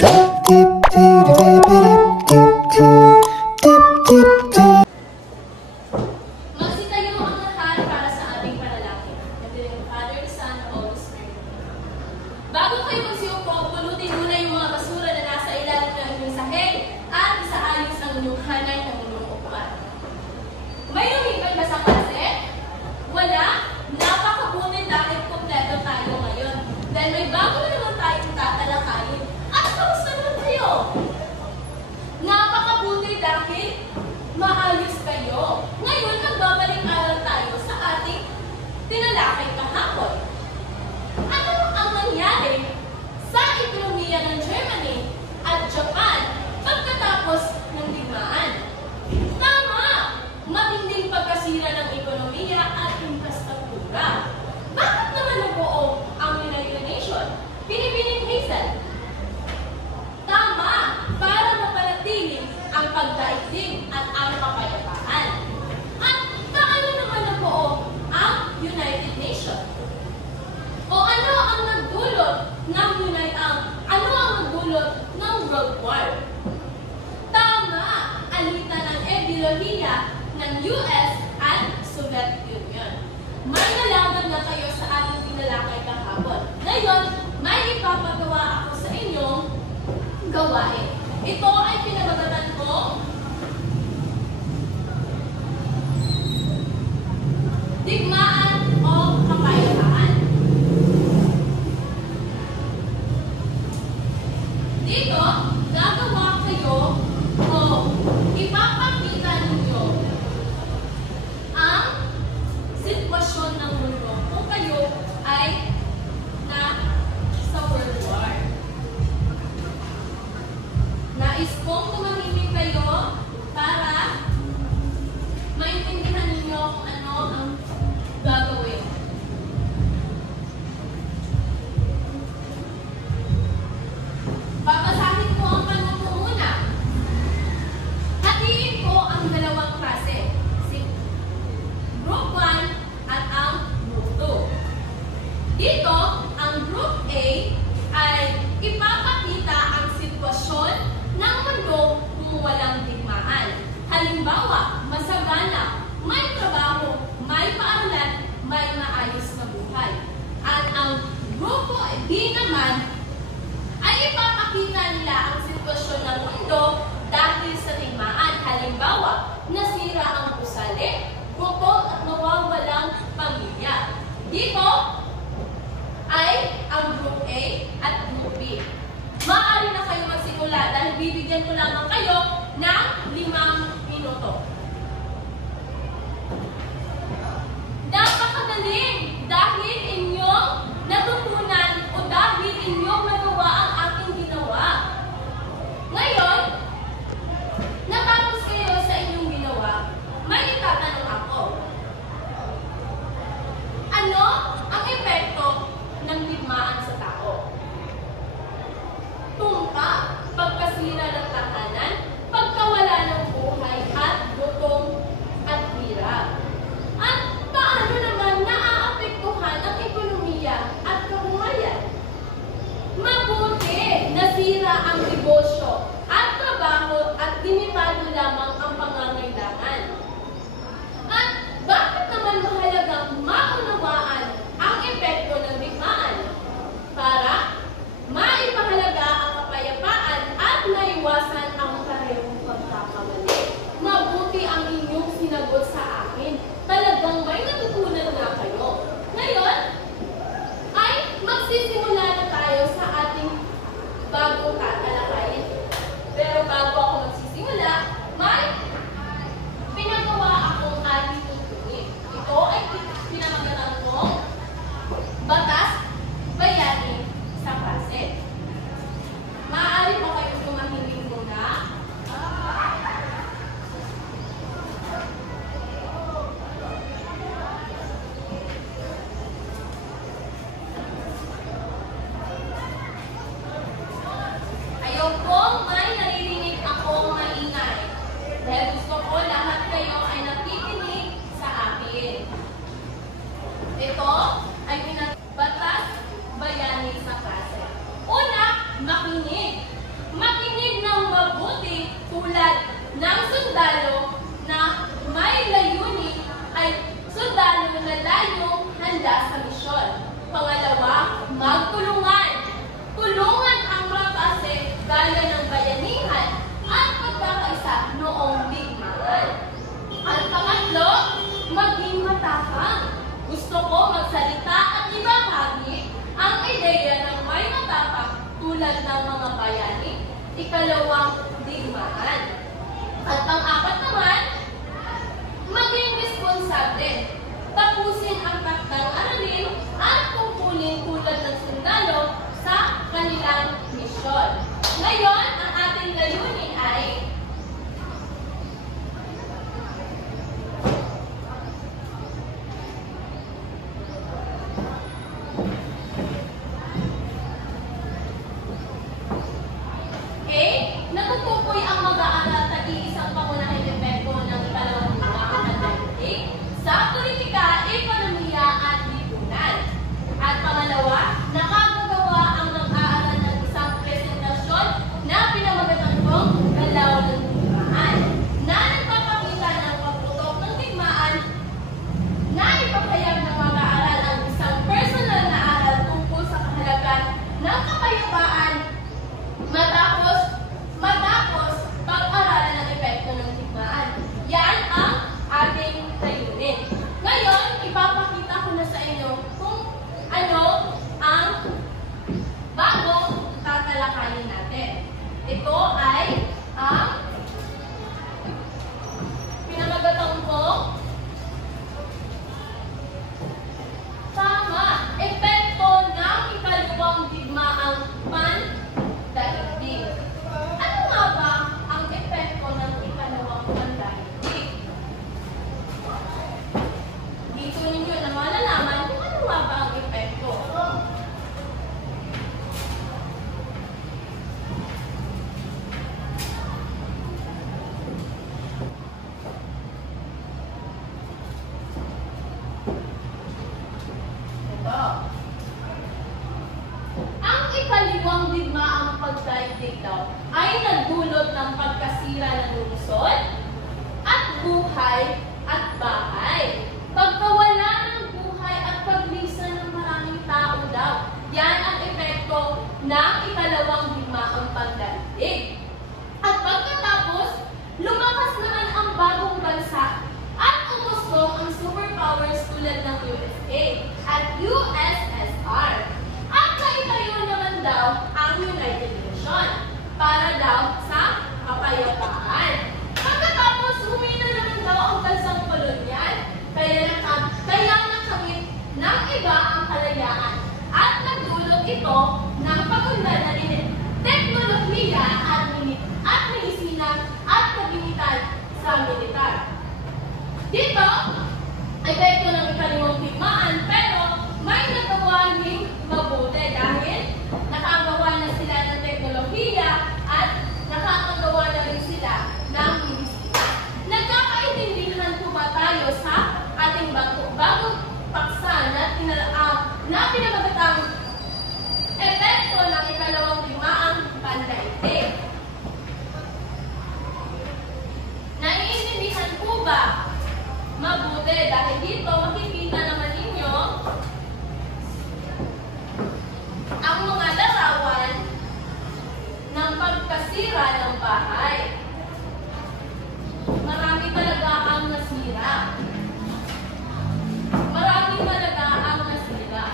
Magsitayo ang lahat para sa ating panalangin. Nandito yung Father, Son, Holy Spirit. Bago kayo magsiupo, pulutin muna yung mga basura na nasa ilalim ng inyong sahig at isaayos ang inyong hanay ng inyong upuan. May lumipad ba sa klase? Wala? Napakabuti dahil kompleto tayo ngayon. Dahil may bago na naman tayong tatalakayin. At kamusta naman kayo? Napakabuti dahil maayos kayo. Ngayon, magbabalik-aral tayo sa ating tinalakay kahapon. Ano ang nangyari sa ekonomiya ng Germany at Japan pagkatapos ng digmaan? Tama! Matinding pagkasira ng ekonomiya at infrastruktura. Bakit naman nabuo ang United Nations? Pinipiling Hazel. Tama! Para mapanatili ang pagdaigdig at ang kapayapaan. At paano naman nabuo ang United Nations? O ano ang nagdulot ng World War? Tama! Alitan ng ideolohiya ng US at Soviet Union. May nalaman na kayo sa ating tinalakay kahapon. Ngayon, may ipapagawa ako sa inyong gawain. Ito ay pinagagatan ko digmaan o kapayapaan. Dito, gagawa kayo o ipapakita ninyo ang sitwasyon ng mundo kung kayo ay sa World War. Nais kong tumahimik kayo para maintindihan ninyo kung ano ang gagawin. Babasahin ko ang panununa. Hatiin ko ang dalawang klase. Si Group 1 at ang Group 2. Dito, ang Group A ay ipapakita ang sitwasyon ng mundo kung walang digmaan. Halimbawa, masagana, may trabaho, may paaralan, may maayos na buhay. At ang Grupo B naman ay ipapakita nila ang sitwasyon ng mundo dahil sa digmaan. Halimbawa, nasira ang gusali, gutom at nawawalang pamilya. Dito ay ang Group A at Group B. Maaari na kayo magsimula dahil bibigyan ko lamang kayo ng 5 minuto. Napakagaling dahil inyong natutunan o dahil inyong nagawa ang aking ginawa. Ngayon, natapos kayo sa inyong ginawa, may itatanong ako. Ano ang epekto ng digmaan sa tao? Tumpa, pagkasira ng tahanan, pagkawala ng buhay at gutom at hirap. At paano naman naaapektuhan ang ekonomiya at kabuhayan? Mabuti, nasira ang negosyo at trabaho at dinipado lamang ang pangangailangan. At bakit naman mahalagang maunawaan ang epekto ng digmaan? Para maipahalaga ang kapayapaan at maiwasan ang karehong pagkakamali. Mabuti ang inyong sinagot sa akin. Talagang may natutunan na kayo. Ngayon, ay magsisimula na tayo sa ating bagong tatalakayin. Pero bago ako magsisimula, may pinagawa akong ating tutunin. Ito ay pinamagatan kong batas bayani sa klase. Maaari mo kayong tumahimik muna. Ayokong may naririnig akong maingay. Dahil gusto ko lahat kayo ay nakikinig sa akin. Ito ay batas bayani sa klase. Una, makinig. bayani, ikalawang digmaan. At pang-apat naman, maging responsable. Tapusin ang takdang aralin at tungkulin tulad ng sundalo sa kanilang misyon. Ngayon, ang ating layunin ay natutukoy ang mag-aaral sa iisang pangunahing epekto ng ikalawang digmaan ng daigdig sa politika, ekonomiya at lipunan. At pangalawa, nakagagawa ang mag-aaral ng isang presentasyon na pinamagatang kong galaw ng digmaan na nagpapakita ng pagputok ng digmaan na ipapahayag ng mag-aaral ang isang personal na aral tungkol sa kahalagan ng kapayapaan matapos pag-aralan ng epekto ng digmaan. Yan ang ating layunin. Ngayon, ipapakita ko na sa inyo kung ano ang bagong tatalakayin natin. Ito ay ang pinamagatang kong epekto ng ikalawang digmaang pandaigdig. Ano nga ba ang epekto ng ikalawang pandaigdig? Dito ninyo na malalaman kung ano nga ba ang epekto. Ang ikalawang digmaang pagdaigdig daw ay nagdulot ng pagkasira ng lungsod at buhay at bahay. Pagkawala ng buhay at paglisan ng maraming tao daw. Yan ang epekto ng ikalawang digmaang pagdaigdig. At pagkatapos, lumakas naman ang bagong bansa at umusbong ang superpowers tulad ng USA at USSR. At naitayo naman daw ang United Nations para daw sa kapayapaan. Pagkatapos, humina naman daw ang bansang kolonyal, kaya nakamit ng iba ang kalayaan at nagdulot ito ng pagunlad na rin teknolohiya at medisina at kabinitan sa militar. Dito, epekto ng ikalawang digmaan, pero may nagawa ding mabuti dahil nakagawa na sila ng teknolohiya at nakakagawa na rin sila ng medisina. Nagkakaintindihan po ba tayo sa ating bagong paksa na pinamagatang epekto ng ikalawang digmaang pandaigdig? Naiintindihan po ba mabuti dahil dito makikita naman ninyo ang mga larawan ng pagkasira ng bahay. Marami talaga ang nasira. Marami talaga ang nasira.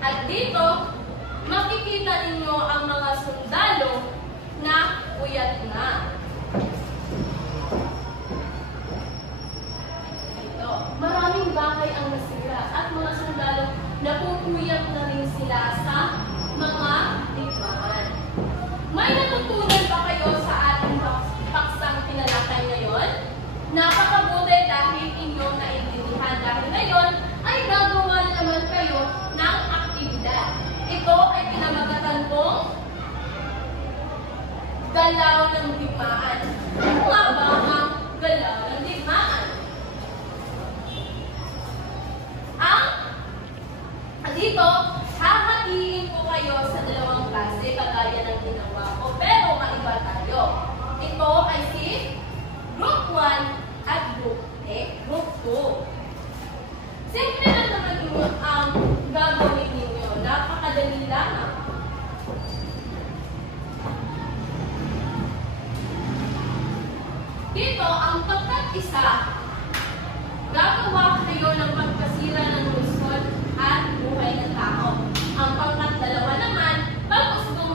At dito, makikita ninyo ang mga sundalo na puyat na. Maraming bahay ang nasira at mga sundalo napupuyat na rin sila sa mga digmaan. May natutunan ba kayo sa ating paksang tinalakay ngayon? Napakabuti dahil inyong naiintindihan dahil ngayon ay gagawa naman kayo ng aktibidad. Ito ay pinamagatan kong galaw ng digmaan. Ano nga ba ang galaw ng digmaan? Dito, hahatiin ko kayo sa dalawang klase kagaya ng ginawa ko, pero maiba tayo. Ito ay si Group 1 at Group 2. Simple lang naman yung gagawin ninyo. Napakadali lamang. Dito, ang pagkat-isa, gagawa kayo ng pagkasira ng lungsod at buhay ng tao. Ang pangkat-dalawa naman, pag-usbong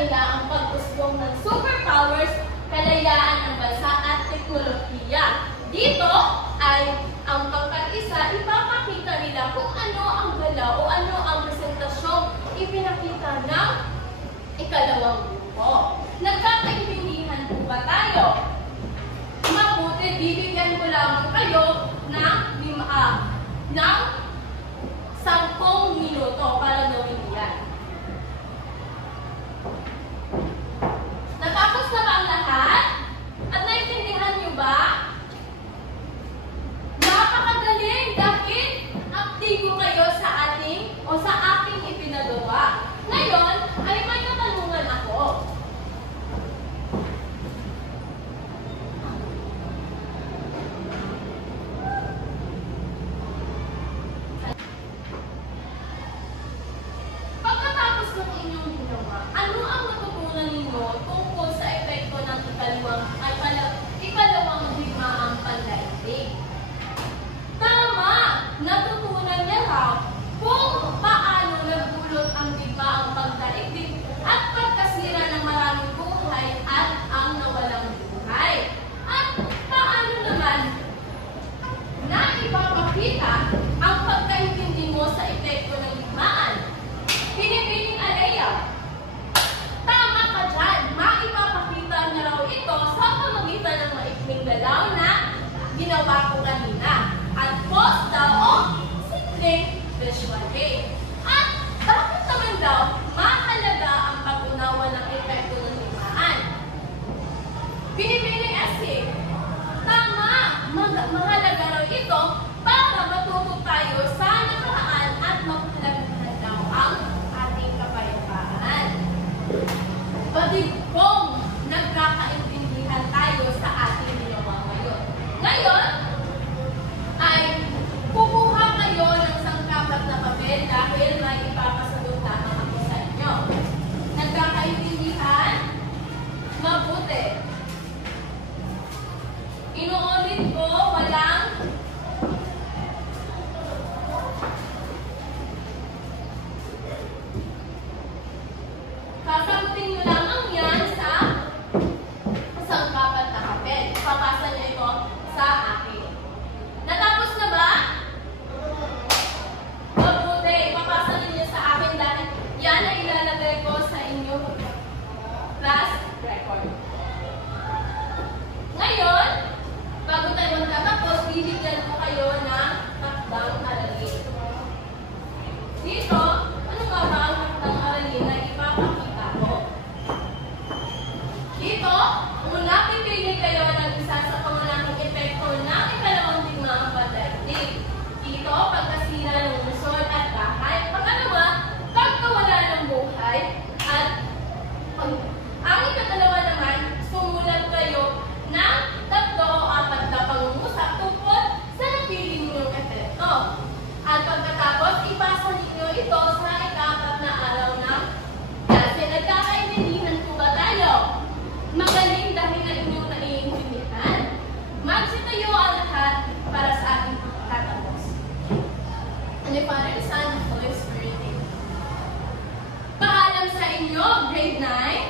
nila ang pag-usbong ng superpowers, kalayaan ng bansa at teknolohiya. Dito ay ang pagkaisa, ipapakita nila kung ano ang galaw o ano ang presentasyong ipinakita ng ikalawang grupo. Nagkakaintindihan po ba tayo? Mabuti, bibigyan ko lamang kayo ng 10 minuto para gawin yan. Natapos na ba ang lahat? At naintindihan niyo ba? Napakagaling dahil aktibo kayo sa aking ipinagawa. Ngayon ay may katanungan ako. Pagkatapos ng inyong ginawa, ano ang natutunan ninyo tungkol sa epekto ng ikalawang digmaang pandaigdig? Tama! Natutunan niya raw kung paano nagdulot ang digmaang pagdaigdig at pagkasira ng maraming buhay at ang nawalang buhay. At paano naman na ipapakita ang pagkaintindi mo sa epekto ng digmaan? Pinipiling Alea. Tama ka dyan. Maipapakita niya raw ito sa pamamagitan ng maikling galaw na ginawa ko kanina. At post daw o simpleng visual aid. At bakit naman daw mahalaga ang pag-unawa ng epekto ng digmaan? Pinipiling essay. Tama. Mahalaga raw ito para matuto tayo sa nakaraan at mapalaghan daw ang ating kapayapaan. Patigpong nagkakaintindihan tayo sa ating ginawa ngayon. Ngayon, ay kukuha kayo ng sangkapat na papel dahil may ipapasagot lamang ako sa inyo. Nagkakaintindihan? Mabuti. Inuulit ko, walang kasagutin nyo lamang yan sa sangkapat na papel. Papasa nyo ito sa akin. Natapos na ba? Mabuti, ipapasa ninyo sa akin dahil yan ay ilalagay ko sa inyong class record. Ngayon, bago tayo magtatapos, bibigyan ko kayo ng hakbang aralin. Dito, ano nga ba ang hakbang aralin na ipapakita ko? Dito, una pipili kayo ng isa sa pangunahing epekto ng ikalawang digmaang pandaigdig. Dito, pagkasira ng lungsod at bahay. Pangalawa, pagkawala ng buhay. At ang ikatalawa naman, sumulat kayo ng 3 o 4 na pangungusap tungkol sa napili ninyong epekto. At pagkatapos, ipasa ninyo ito sa ika-4 na araw ng klase. Nagkakaintindihan po ba tayo? Magaling dahil na inyong naiintindihan. Magsitayo ang lahat para sa ating pagtatapos. And the Father, the Son, and the Holy Spirit. Paalam sa inyo, grade 9.